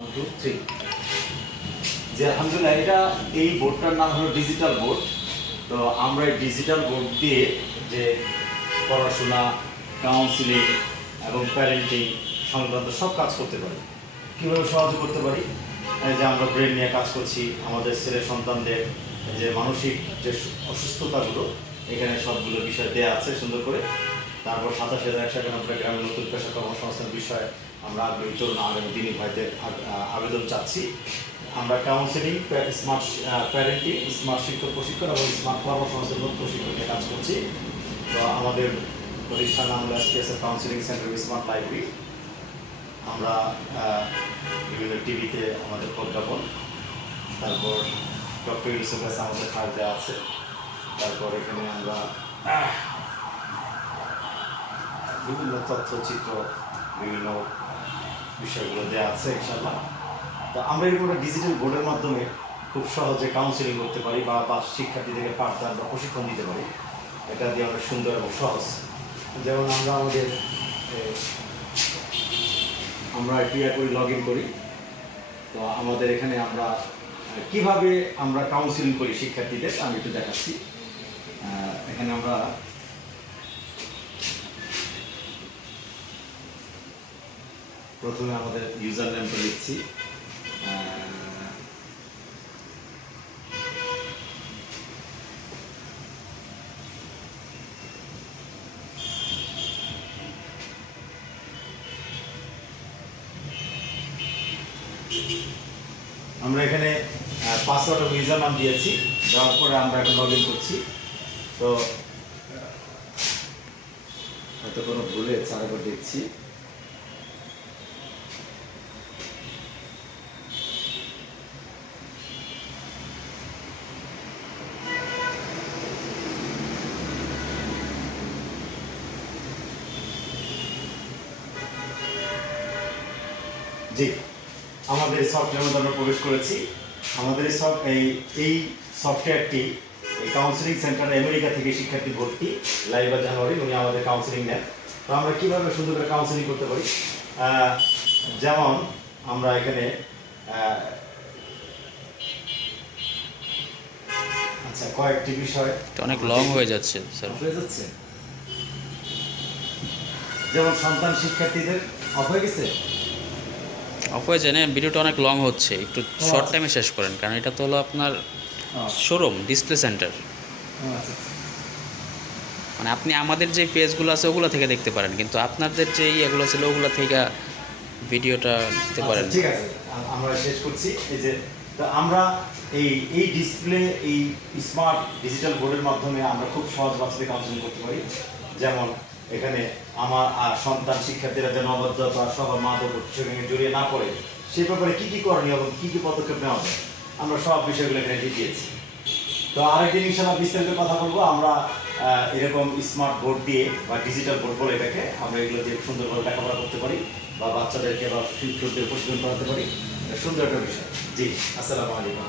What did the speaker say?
2 3 যে আলহামদুলিল্লাহ এটা এই বোর্ডটার নাম হলো ডিজিটাল বোর্ড। তো আমরা এই ডিজিটাল বোর্ড দিয়ে যে পড়াশোনা, কাউন্সিলিং এবং প্যারেন্টিং সংক্রান্ত সব কাজ করতে পারি। কীভাবে সাহায্য করতে পারি? এই যে আমরা ব্রেন নিয়ে কাজ করছি, আমাদের ছেলে সন্তানদের যে মানসিক যে অসুস্থতাগুলো এখানে সবগুলো বিষয় দেওয়া আছে সুন্দর করে। তারপর 27,191 গ্রামের নতুন পেশা কর্মসংস্থান বিষয়ে আমরা আগ্রহী তরুণ আগামী দিনই ভাইতে আবেদন চাচ্ছি। আমরা কাউন্সিলিং, স্মার্ট প্যারেন্টিং, স্মার্ট শিক্ষক প্রশিক্ষণ এবং স্মার্ট কর্মসংস্থান প্রশিক্ষণ নিয়ে কাজ করছি। তো আমাদের প্রতিষ্ঠান নাম হলো এসপিএসএফ কাউন্সিলিং সেন্টার স্মার্ট লাইব্রেরি। আমরা বিভিন্ন টিভিতে আমাদের প্রজ্ঞাপন, তারপর ডক্টর ইউসুফ কাছে আমাদের কাজ দেওয়া আছে। তারপর এখানে আমরা বিভিন্ন তথ্যচিত্র, বিভিন্ন বিষয়গুলো দেওয়া আছে ইনশাআল্লাহ। তো আমরা এরকম একটা ডিজিটাল বোর্ডের মাধ্যমে খুব সহজে কাউন্সিলিং করতে পারি বা শিক্ষার্থীদেরকে পাঠদান বা প্রশিক্ষণ দিতে পারি। এটা দিয়ে অনেক সুন্দর এবং সহজ। যেমন আমরা ক্রিয়া করি, লগ ইন করি। তো আমাদের এখানে আমরা কিভাবে আমরা কাউন্সিলিং করি শিক্ষার্থীদের আমি একটু দেখাচ্ছি। এখানে আমরা প্রথমে আমাদের ইউজার নেমটা লিখছি। আমরা এখানে পাসওয়ার্ড এবং ইউজার নাম দিয়েছি, দেওয়ার পরে আমরা এখন লগ ইন করছি। তো হয়তো কোনো ভুলে আরেকবার দেখছি। জি, আমাদের এই সফটওয়্যারের মধ্যে আমরা প্রবেশ করেছি। আমাদের এই সফটওয়্যারটি এই কাউন্সিলিং সেন্টারে আমেরিকা থেকে শিক্ষার্থী ভর্তি লাইবা জানুয়ারি উনি আমাদের কাউন্সিলিং নেন। তো আমরা কীভাবে সুন্দর করে কাউন্সিলিং করতে পারি, যেমন আমরা এখানে আচ্ছা কয়েকটি বিষয় অনেক লং হয়ে যাচ্ছে স্যার, হয়ে যাচ্ছে। যেমন সন্তান শিক্ষার্থীদের অফ হয়ে গেছে, অফ হয়ে যায় না, ভিডিওটা অনেক লং হচ্ছে, একটু শর্ট টাইমে শেষ করেন, কারণ এটা তো হলো আপনার শোরুম ডিসপ্লে সেন্টার। মানে আপনি আমাদের যে পেজগুলো আছে ওগুলো থেকে দেখতে পারেন, কিন্তু আপনাদের যে ইয়েগুলো ছিল ওগুলো থেকে ভিডিওটা দিতে পারেন। ঠিক আছে, আমরা শেষ করছি। এই যে আমরা এই ডিসপ্লে এই স্মার্ট ডিজিটাল বোর্ডের মাধ্যমে আমরা খুব সহজ বাচ্চাদের কাউন্সিলিং করতে পারি। যেমন এখানে আমার সন্তান শিক্ষার্থীরা যেন অবাধ্যতা সহ মাদক সঙ্গে জড়িয়ে না পড়ে সেই ব্যাপারে কী কী করণীয় এবং কী কী পদক্ষেপ নেওয়া যায় আমরা সব বিষয়গুলো এখানে দিয়েছি। তো আরেকদিন ইনশাআল্লাহ বিস্তারিত কথা বলবো। আমরা এরকম স্মার্ট বোর্ড দিয়ে বা ডিজিটাল বোর্ড বলে এটাকে আমরা এগুলো দিয়ে সুন্দরভাবে লেখাপড়া করতে পারি বা বাচ্চাদেরকে বা শিক্ষকদের প্রশিক্ষণ করাতে পারি। সুন্দর একটা বিষয়। জি, আসসালামু আলাইকুম।